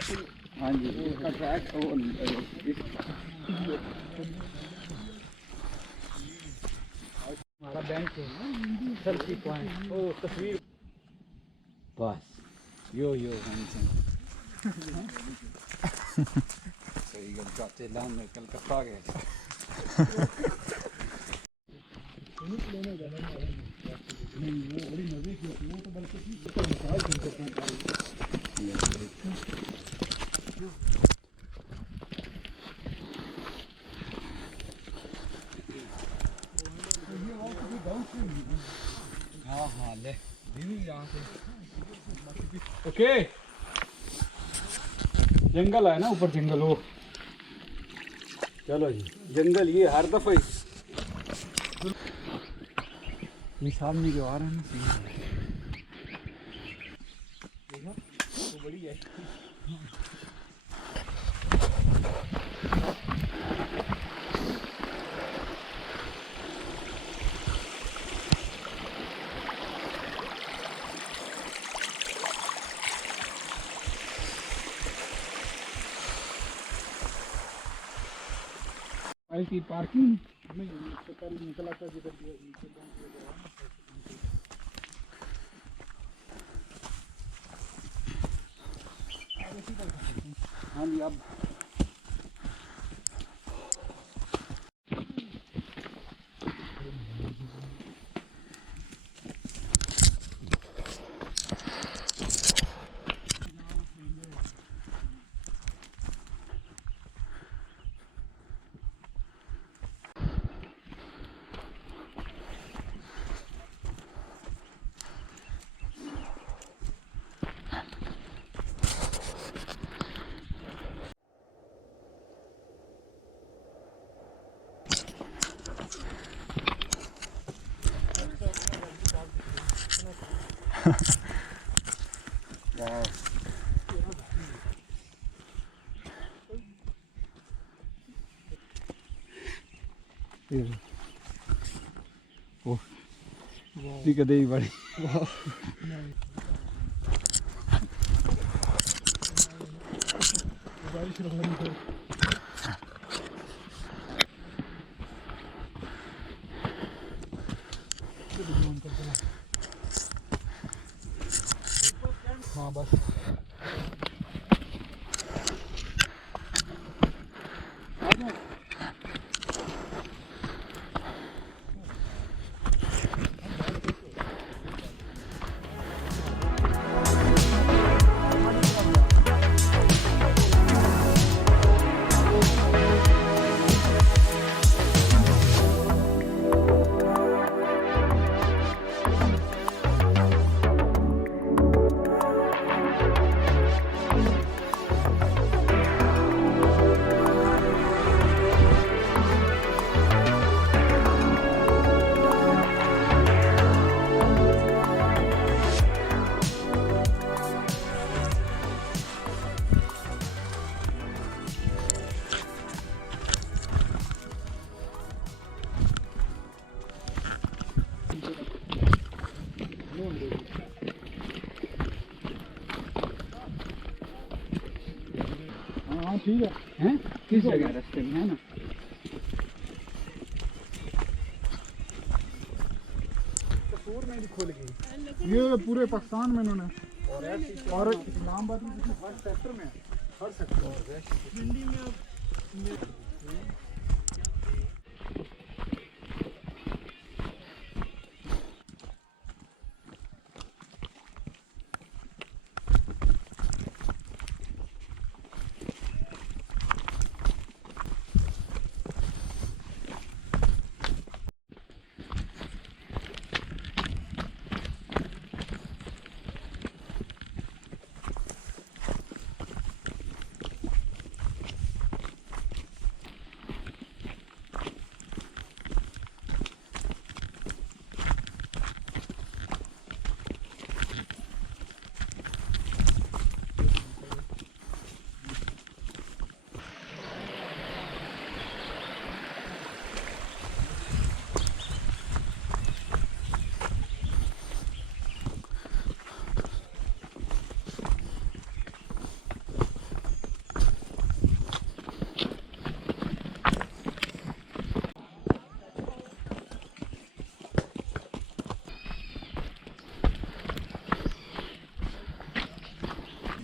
हाँ जी, इसका ट्रैक वो हमारा बैंक है ना, सेल्फी पॉइंट, ओ तस्वीर बस yo handsome. So you got to land में कलकत्ता गए. हाँ ले यहाँ से ओके जंगल है ना ऊपर जंगल हो चलो जी जंगल ये हर दफा ये सामने जो आ रहा है ना देखो वो बड़ी है की पार्किंग नहीं निकला था जिधर हाँ जी अब दी कदे ही बड़ी हाँ बस हाँ ठीक है हैं किस जगह रास्ते में है ना कसूर में खुल गई ये पूरे पाकिस्तान में इन्होंने और इस्लामाबाद में हर सेक्टर में हर सेक्टर मंडी में अब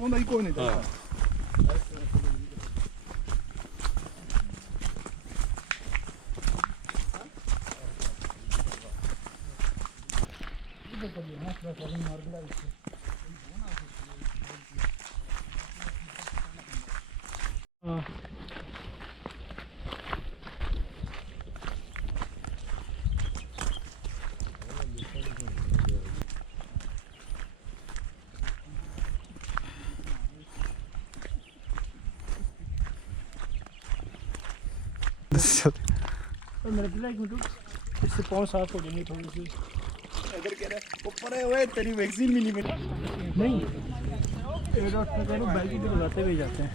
ਉਹਦਾ ਹੀ ਕੋਈ ਨਹੀਂ ਹਾਂ और मेरे पिता एक मिनट इससे पाँव साफ हो जाएंगे थोड़ी सी इधर कह रहा है ऊपर है ओए तेरी वैक्सीन मिली मेरी नहीं डॉक्टर कह रहे बेल्ट भी लगाते हुए जाते हैं